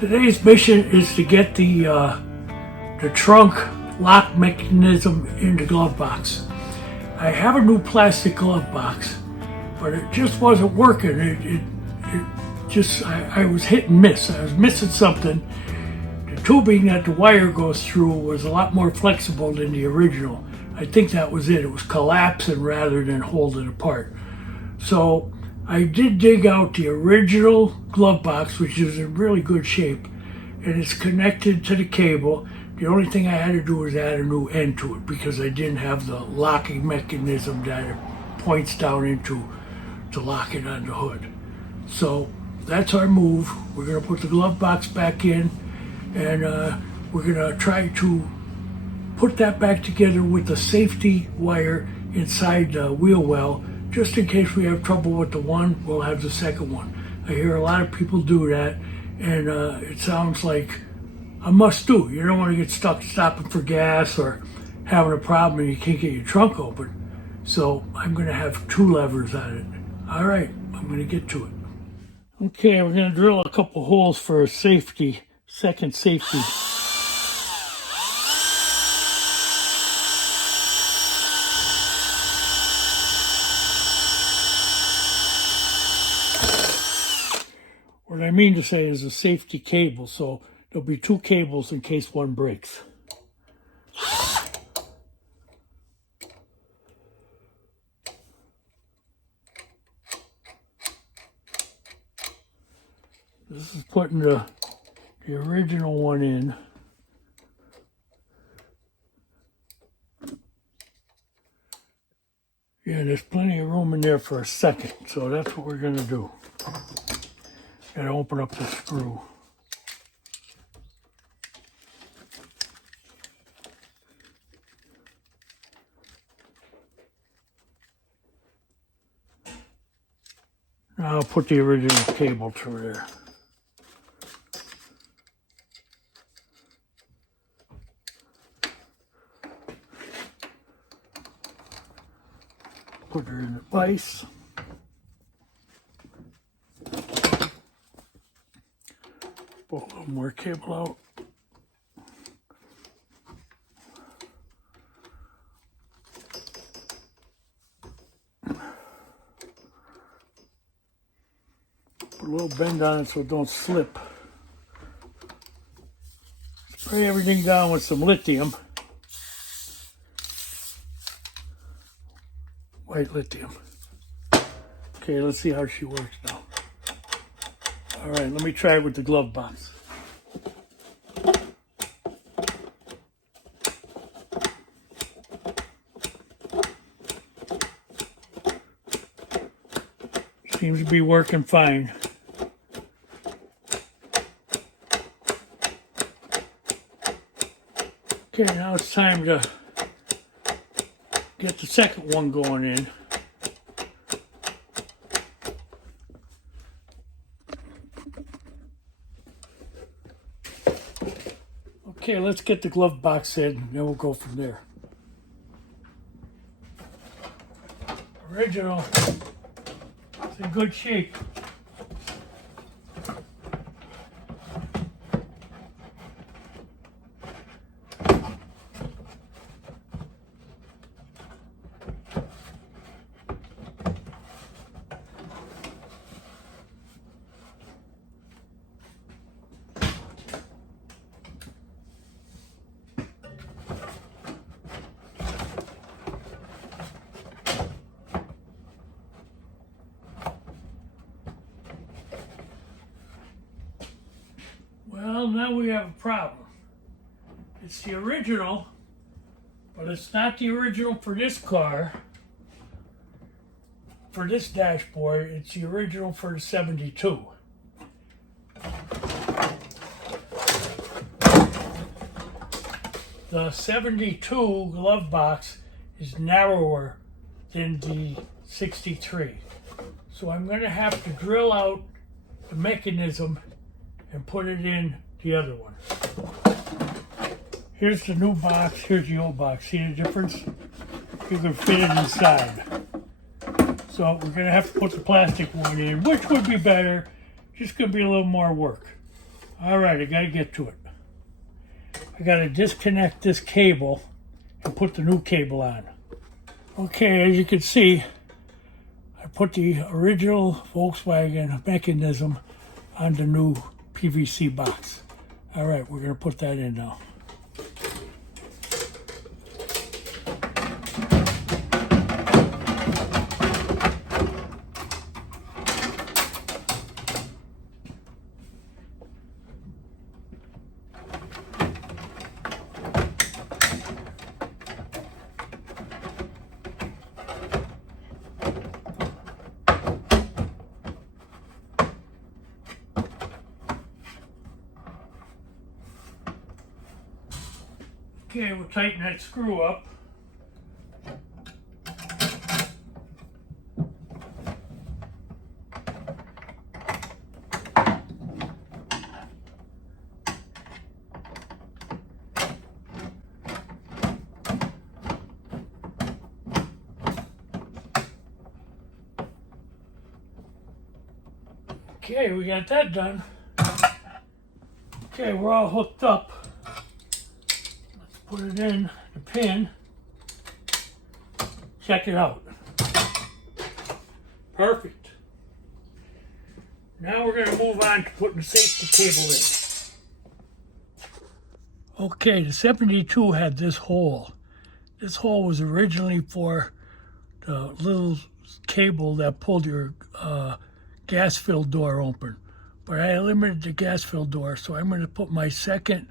Today's mission is to get the trunk lock mechanism in the glove box. I have a new plastic glove box, but it just wasn't working. I was hit and miss. I was missing something. The tubing that the wire goes through was a lot more flexible than the original. I think that was it. It was collapsing rather than holding apart. So I did dig out the original glove box, which is in really good shape, and it's connected to the cable. The only thing I had to do was add a new end to it because I didn't have the locking mechanism that it points down into to lock it on the hood. So that's our move. We're going to put the glove box back in, and we're going to try to put that back together with the safety wire inside the wheel well. Just in case we have trouble with the one, we'll have the second one. I hear a lot of people do that, and it sounds like a must-do. You don't want to get stuck stopping for gas or having a problem and you can't get your trunk open. So I'm going to have two levers on it. All right, I'm going to get to it. Okay, we're going to drill a couple holes for a safety, second safety. What I mean to say is a safety cable, so there'll be two cables in case one breaks. This is putting the original one in. Yeah, there's plenty of room in there for a second, so that's what we're going to do. Gotta open up the screw. Now I'll put the original cable through there. Put her in the vise. Pull a little more cable out. Put a little bend on it so it don't slip. Spray everything down with some lithium. White lithium. Okay, let's see how she works now. All right, let me try it with the glove box. Seems to be working fine. Okay, now it's time to get the second one going in. Okay, let's get the glove box in, and then we'll go from there. Original. It's in good shape. Well, now we have a problem. It's the original, but it's not the original for this car, for this dashboard. It's the original for the 72. The 72 glove box is narrower than the 63. So I'm going to have to drill out the mechanism and put it in the other one. Here's the new box, here's the old box. See the difference? You can fit it inside. So we're going to have to put the plastic one in, which would be better. Just going to be a little more work. All right, I gotta get to it. I gotta disconnect this cable and put the new cable on. Okay, as you can see, I put the original Volkswagen mechanism on the new PVC box. All right, we're gonna put that in now. Okay, we'll tighten that screw up. Okay, we got that done. Okay, we're all hooked up. Let's put it in the pin. Check it out. Perfect. Now we're going to move on to putting the safety cable in. Okay, the 72 had this hole. This hole was originally for the little cable that pulled your gas fill door open. But I eliminated the gas fill door, so I'm going to put my second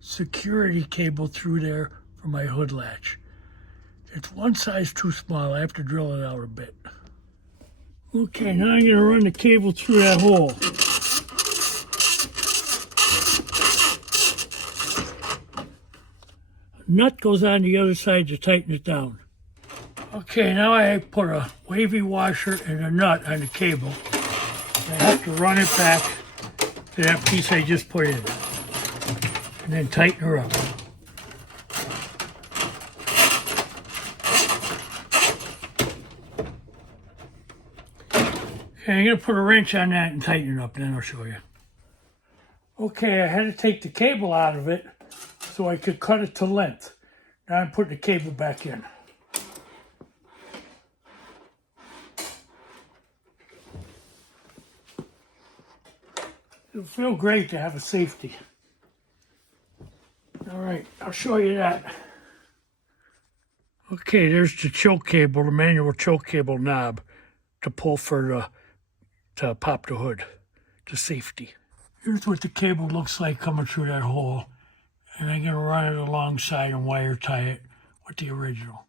security cable through there for my hood latch. It's one size too small. I have to drill it out a bit. Okay, now I'm going to run the cable through that hole. Nut goes on the other side to tighten it down. Okay, now I put a wavy washer and a nut on the cable. I have to run it back to that piece I just put in, and then tighten her up. Okay, I'm going to put a wrench on that and tighten it up, then I'll show you. Okay, I had to take the cable out of it so I could cut it to length. Now I'm putting the cable back in. It'll feel great to have a safety. All right, I'll show you that. Okay, there's the choke cable, the manual choke cable knob to pull for to pop the hood, to safety. Here's what the cable looks like coming through that hole. And I'm going to run it alongside and wire tie it with the original.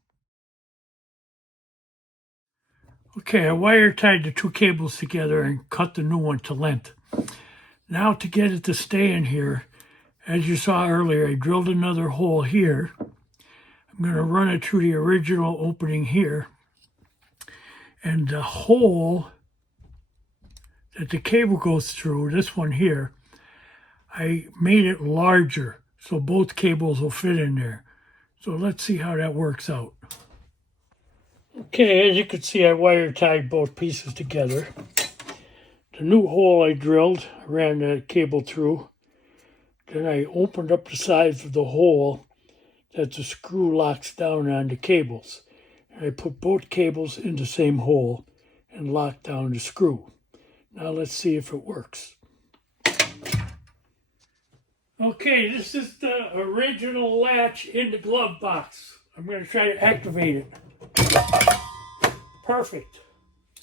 Okay, I wire tied the two cables together and cut the new one to length. Now to get it to stay in here, as you saw earlier, I drilled another hole here. I'm going to run it through the original opening here. And the hole that the cable goes through, this one here, I made it larger so both cables will fit in there. So let's see how that works out. Okay, as you can see, I wire tied both pieces together. The new hole I drilled, I ran the cable through. Then I opened up the sides of the hole that the screw locks down on the cables. And I put both cables in the same hole and locked down the screw. Now let's see if it works. Okay, this is the original latch in the glove box. I'm going to try to activate it. Perfect.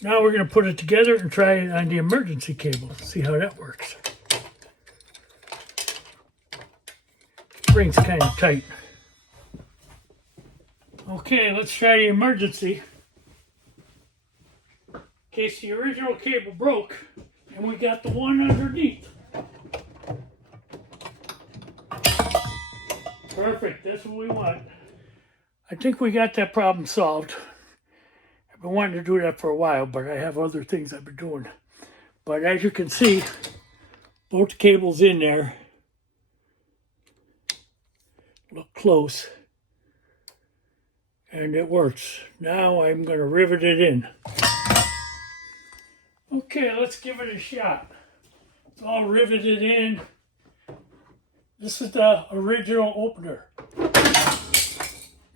Now we're going to put it together and try it on the emergency cable. See how that works. Spring's kind of tight. Okay, let's try the emergency. In case the original cable broke, and we got the one underneath. Perfect, that's what we want. I think we got that problem solved. I've been wanting to do that for a while, but I have other things I've been doing. But as you can see, both cables in there. Look close. And it works. Now I'm going to rivet it in. Okay, let's give it a shot. It's all riveted in. This is the original opener.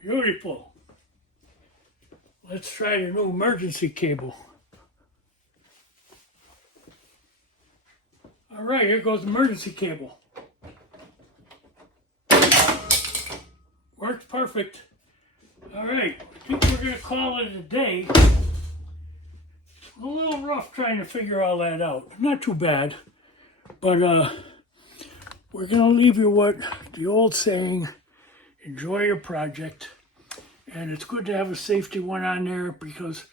Beautiful. Let's try the new emergency cable. All right, here goes the emergency cable. Works perfect. All right, I think we're going to call it a day. A little rough trying to figure all that out. Not too bad, but we're going to leave you with the old saying, enjoy your project. And it's good to have a safety one on there because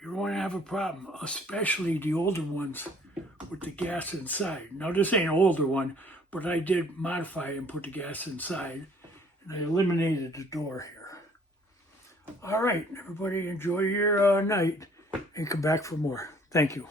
you don't want to have a problem, especially the older ones with the gas inside. Now this ain't an older one, but I did modify it and put the gas inside, and I eliminated the door here. All right, everybody enjoy your night and come back for more. Thank you.